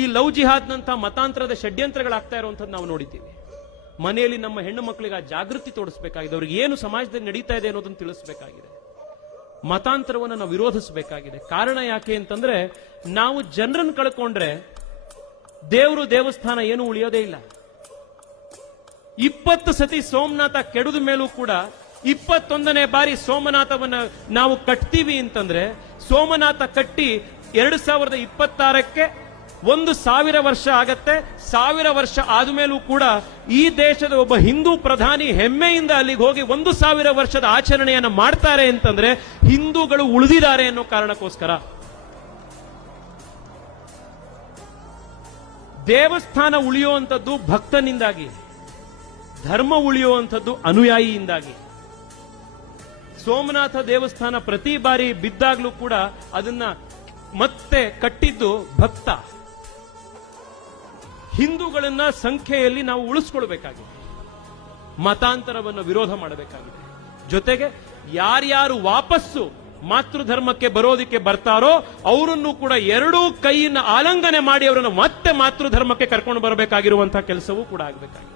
ಈ ಲವ್ ಜಿಹಾದ್ನಂತ ಮತಾಂತರದ ಷಡ್ಯಂತ್ರಗಳಾಗ್ತಾ ಇರುವಂತದ್ದು ನಾವು ನೋಡಿದ್ದೀವಿ. ಮನೆಯಲ್ಲಿ ನಮ್ಮ ಹೆಣ್ಣು ಮಕ್ಕಳಿಗೆ ಆ ಜಾಗೃತಿ ತೋರಿಸಬೇಕಾಗಿದೆ. ಅವ್ರಿಗೆ ಏನು ಸಮಾಜದಲ್ಲಿ ನಡೀತಾ ಇದೆ ಅನ್ನೋದನ್ನು ತಿಳಿಸಬೇಕಾಗಿದೆ. ಮತಾಂತರವನ್ನು ನಾವು ವಿರೋಧಿಸಬೇಕಾಗಿದೆ. ಕಾರಣ ಯಾಕೆ ಅಂತಂದ್ರೆ, ನಾವು ಜನರನ್ನು ಕಳ್ಕೊಂಡ್ರೆ ದೇವರು ದೇವಸ್ಥಾನ ಏನು ಉಳಿಯೋದೇ ಇಲ್ಲ. 20 ಸತಿ ಸೋಮನಾಥ ಕೆಡದ ಮೇಲೂ ಕೂಡ 21ನೇ ಬಾರಿ ಸೋಮನಾಥವನ್ನ ನಾವು ಕಟ್ತೀವಿ ಅಂತಂದ್ರೆ, ಸೋಮನಾಥ ಕಟ್ಟಿ 2026ಕ್ಕೆ 1000 ವರ್ಷ ಆಗತ್ತೆ. 1000 ವರ್ಷ ಆದ್ಮೇಲೂ ಕೂಡ ಈ ದೇಶದ ಒಬ್ಬ ಹಿಂದೂ ಪ್ರಧಾನಿ ಹೆಮ್ಮೆಯಿಂದ ಅಲ್ಲಿಗೆ ಹೋಗಿ 1000 ವರ್ಷದ ಆಚರಣೆಯನ್ನ ಮಾಡ್ತಾರೆ ಅಂತಂದ್ರೆ ಹಿಂದೂಗಳು ಉಳಿದಿದ್ದಾರೆ ಅನ್ನೋ ಕಾರಣಕ್ಕೋಸ್ಕರ. ದೇವಸ್ಥಾನ ಉಳಿಯುವಂಥದ್ದು ಭಕ್ತನಿಂದಾಗಿ, ಧರ್ಮ ಉಳಿಯುವಂಥದ್ದು ಅನುಯಾಯಿಯಿಂದಾಗಿ. ಸೋಮನಾಥ ದೇವಸ್ಥಾನ ಪ್ರತಿ ಬಾರಿ ಬಿದ್ದಾಗ್ಲೂ ಕೂಡ ಅದನ್ನ ಮತ್ತೆ ಕಟ್ಟಿದ್ದು ಭಕ್ತ. ಹಿಂದೂಗಳನ್ನ ಸಂಖ್ಯೆಯಲ್ಲಿ ನಾವು ಉಳಿಸ್ಕೊಳ್ಬೇಕಾಗಿದೆ. ಮತಾಂತರವನ್ನು ವಿರೋಧ ಮಾಡಬೇಕಾಗಿದೆ. ಜೊತೆಗೆ ಯಾರ್ಯಾರು ವಾಪಸ್ಸು ಮಾತೃಧರ್ಮಕ್ಕೆ ಬರೋದಿಕ್ಕೆ ಬರ್ತಾರೋ ಅವರನ್ನು ಕೂಡ ಎರಡೂ ಕೈಯನ್ನು ಆಲಂಗನೆ ಮಾಡಿ ಅವರನ್ನು ಮತ್ತೆ ಮಾತೃಧರ್ಮಕ್ಕೆ ಕರ್ಕೊಂಡು ಬರಬೇಕಾಗಿರುವಂತಹ ಕೆಲಸವೂ ಕೂಡ ಆಗಬೇಕಾಗಿದೆ.